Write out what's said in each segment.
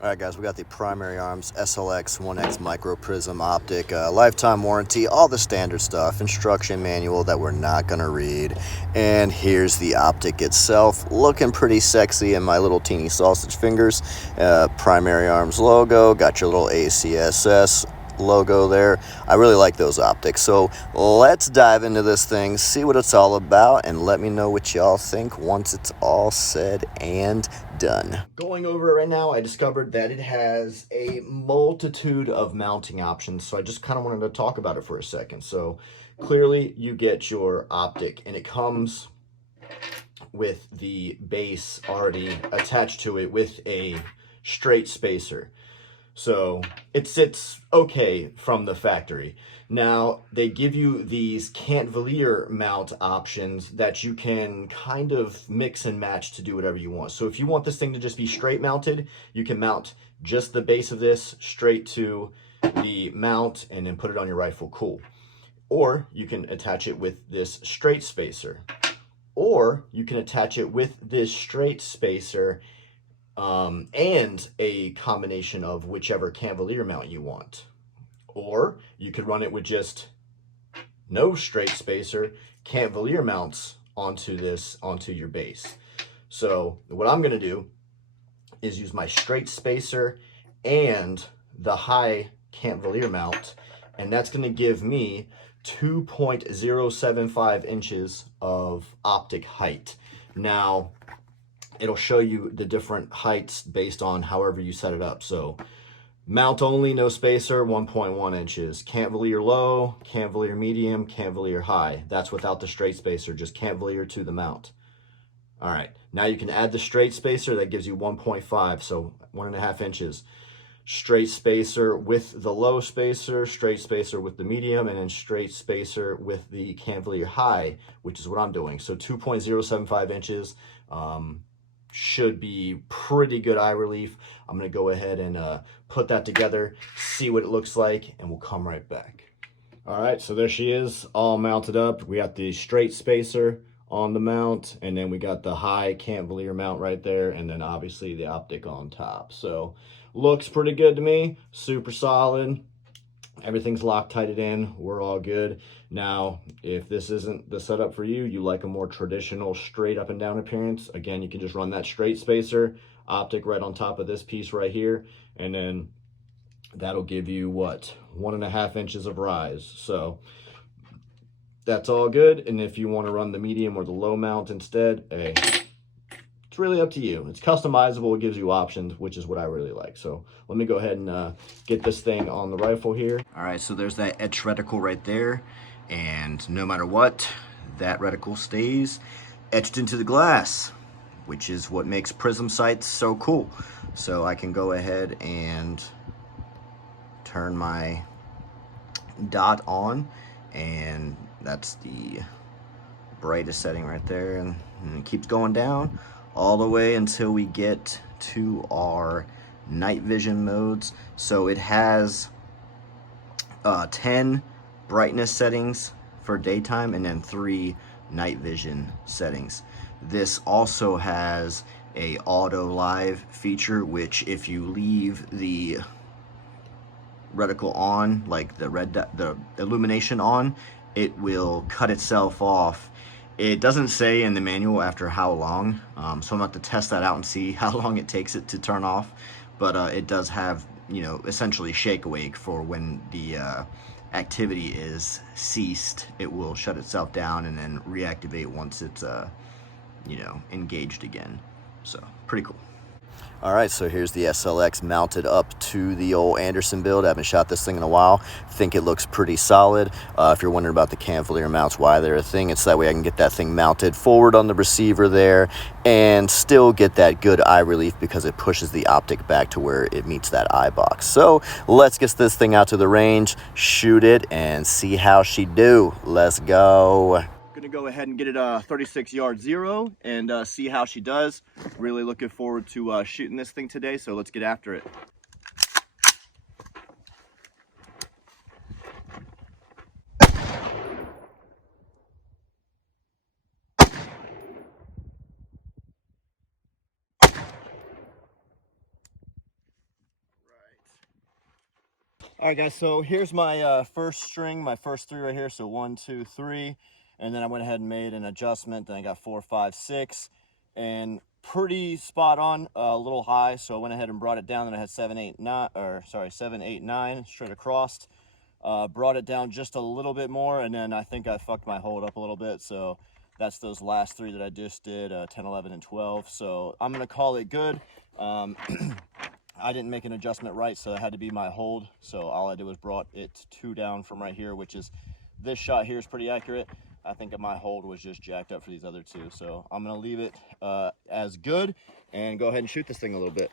All right, guys, we got the primary arms SLX-1x MicroPrism optic, lifetime warranty, all the standard stuff, instruction manual that we're not going to read. And here's the optic itself, looking pretty sexy in my little teeny sausage fingers. Primary arms logo, got your little ACSS logo there. I really like those optics. So let's dive into this thing, see what it's all about, and let me know what y'all think once it's all said and done. Going over it right now, I discovered that it has a multitude of mounting options, so I just kind of wanted to talk about it for a second. So clearly you get your optic, and it comes with the base already attached to it with a straight spacer. So it sits okay from the factory. Now, they give you these cantilever mount options that you can kind of mix and match to do whatever you want. So if you want this thing to just be straight mounted, you can mount just the base of this straight to the mount and then put it on your rifle. Cool. Or you can attach it with this straight spacer. Or you can attach it with this straight spacer and a combination of whichever cantilever mount you want. Or you could run it with just no straight spacer, cantilever mounts onto your base. So what I'm going to do is use my straight spacer and the high cantilever mount, and that's going to give me 2.075 inches of optic height. Now, it'll show you the different heights based on however you set it up. So mount only, no spacer, 1.1 inches. Cantilever low, cantilever medium, cantilever high. That's without the straight spacer, just cantilever to the mount. All right, now you can add the straight spacer. That gives you 1.5, so 1.5 inches. Straight spacer with the low spacer, straight spacer with the medium, and then straight spacer with the cantilever high, which is what I'm doing. So 2.075 inches. Should be pretty good eye relief. I'm going to go ahead and put that together, see what it looks like, and we'll come right back. All right, so there she is, all mounted up. We got the straight spacer on the mount, and then we got the high cantilever mount right there, and then obviously the optic on top. So looks pretty good to me, super solid. Everything's Loctited in, we're all good. Now, if this isn't the setup for you, you like a more traditional straight up and down appearance, again, you can just run that straight spacer, optic right on top of this piece right here, and then that'll give you, what, 1.5 inches of rise. So that's all good, and if you want to run the medium or the low mount instead, hey, it's really up to you. It's customizable, it gives you options, which is what I really like. So let me go ahead and get this thing on the rifle here. All right, so there's that etched reticle right there, and no matter what, that reticle stays etched into the glass, which is what makes prism sights so cool. So I can go ahead and turn my dot on, and that's the brightest setting right there, and it keeps going down all the way until we get to our night vision modes. So it has 10 brightness settings for daytime and then 3 night vision settings. This also has a AutoLive feature, which if you leave the reticle on, like the illumination on, it will cut itself off. It doesn't say in the manual after how long, so I'm gonna have to test that out and see how long it takes it to turn off. But it does have, you know, essentially shake awake for when the activity is ceased. It will shut itself down and then reactivate once it's you know, engaged again. So pretty cool. All right, so here's the SLX mounted up to the old Anderson build. I haven't shot this thing in a while. Think it looks pretty solid. If you're wondering about the cantilever mounts, why they're a thing, it's that way I can get that thing mounted forward on the receiver there and still get that good eye relief because it pushes the optic back to where it meets that eye box. So let's get this thing out to the range, shoot it, and see how she do. Let's go. Gonna go ahead and get it 36 yard zero and see how she does. Really looking forward to shooting this thing today, so let's get after it. All right, guys, so here's my first string, my first 3 right here. So 1, 2, 3, and then I went ahead and made an adjustment. Then I got 4, 5, 6, and pretty spot on, a little high. So I went ahead and brought it down, and I had 7, 8, 9, or sorry, 7, 8, 9 straight across. Brought it down just a little bit more, and then I think I fucked my hold up a little bit. So that's those last 3 that I just did, 10, 11, and 12. So I'm gonna call it good. I didn't make an adjustment right, so it had to be my hold. So all I did was brought it 2 down from right here, which is, this shot here is pretty accurate. I think my hold was just jacked up for these other 2. So I'm gonna leave it as good and go ahead and shoot this thing a little bit.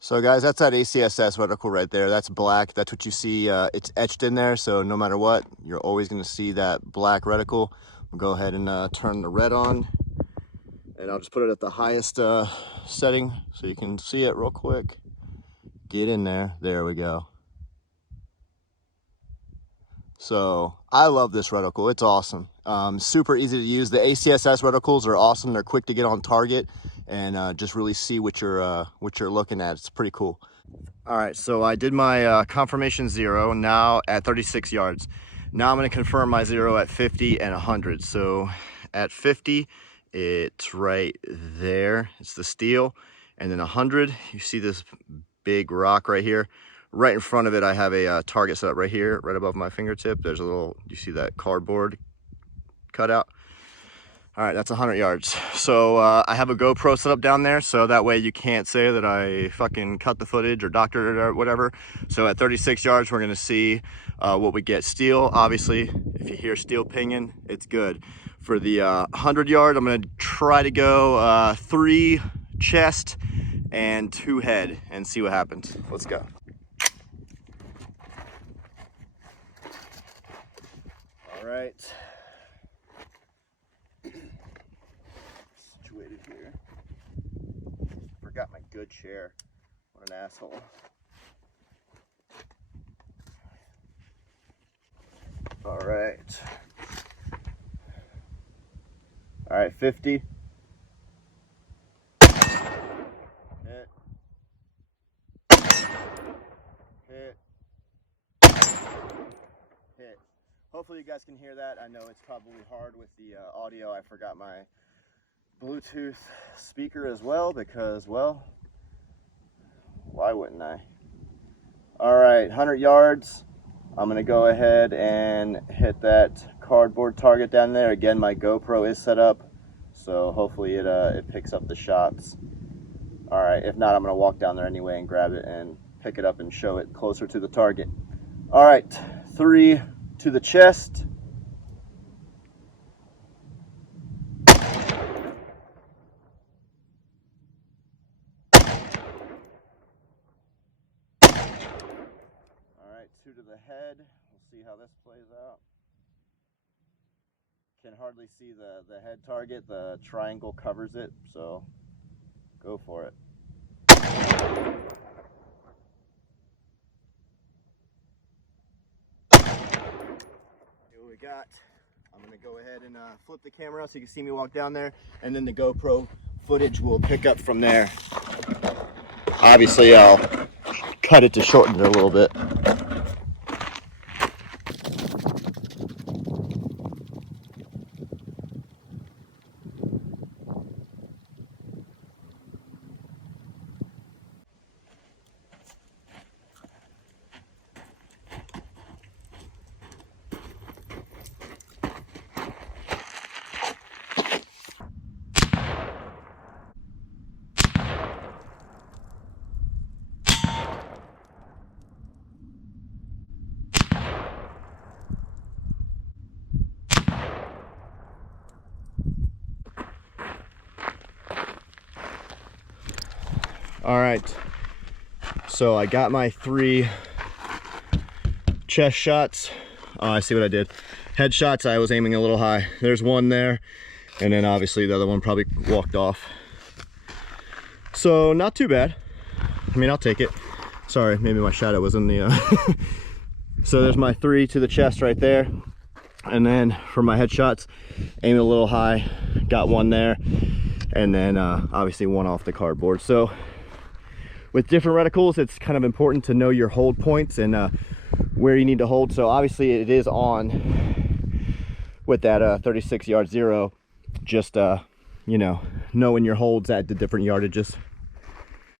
So guys, that's that ACSS reticle right there. That's black. That's what you see. It's etched in there. So no matter what, you're always going to see that black reticle. We'll go ahead and turn the red on. And I'll just put it at the highest setting so you can see it real quick. Get in there. There we go. So I love this reticle. It's awesome. Super easy to use. The ACSS reticles are awesome. They're quick to get on target and just really see what you're looking at. It's pretty cool. All right, so I did my confirmation 0 now at 36 yards. Now I'm going to confirm my 0 at 50 and 100. So at 50, it's right there. It's the steel. And then 100, you see this big rock right here. Right in front of it, I have a target set up right here, right above my fingertip. There's a little, you see that cardboard cutout? All right, that's 100 yards. So I have a GoPro set up down there, so that way you can't say that I fucking cut the footage or doctored it or whatever. So at 36 yards, we're gonna see what we get. Steel, obviously, if you hear steel pinging, it's good. For the 100 yard, I'm gonna try to go 3 chest and 2 head and see what happens. Let's go. All right. Situated here. Forgot my good chair. What an asshole. All right. All right, 50. Hit. Hit. Hit. Hopefully you guys can hear that. I know it's probably hard with the audio. I forgot my Bluetooth speaker as well because, well, why wouldn't I? All right, 100 yards. I'm gonna go ahead and hit that cardboard target down there. Again, my GoPro is set up, so hopefully it picks up the shots. All right, if not, I'm gonna walk down there anyway and grab it and pick it up and show it closer to the target. All right, 3 to the chest. All right, 2 to the head. We'll see how this plays out. Can hardly see the head target. The triangle covers it, so go for it. Here we got. I'm gonna go ahead and flip the camera so you can see me walk down there, and then the GoPro footage will pick up from there. Obviously, I'll cut it to shorten it a little bit. All right, so I got my 3 chest shots. Oh, I see what I did. Headshots, I was aiming a little high. There's one there, and then obviously the other one probably walked off. So not too bad. I mean, I'll take it. Sorry, maybe my shadow was in the So there's my 3 to the chest right there. And then for my headshots, aimed a little high, got 1 there, and then obviously 1 off the cardboard. So with different reticles, it's kind of important to know your hold points and where you need to hold. So obviously it is on with that 36 yard 0, just you know, knowing your holds at the different yardages.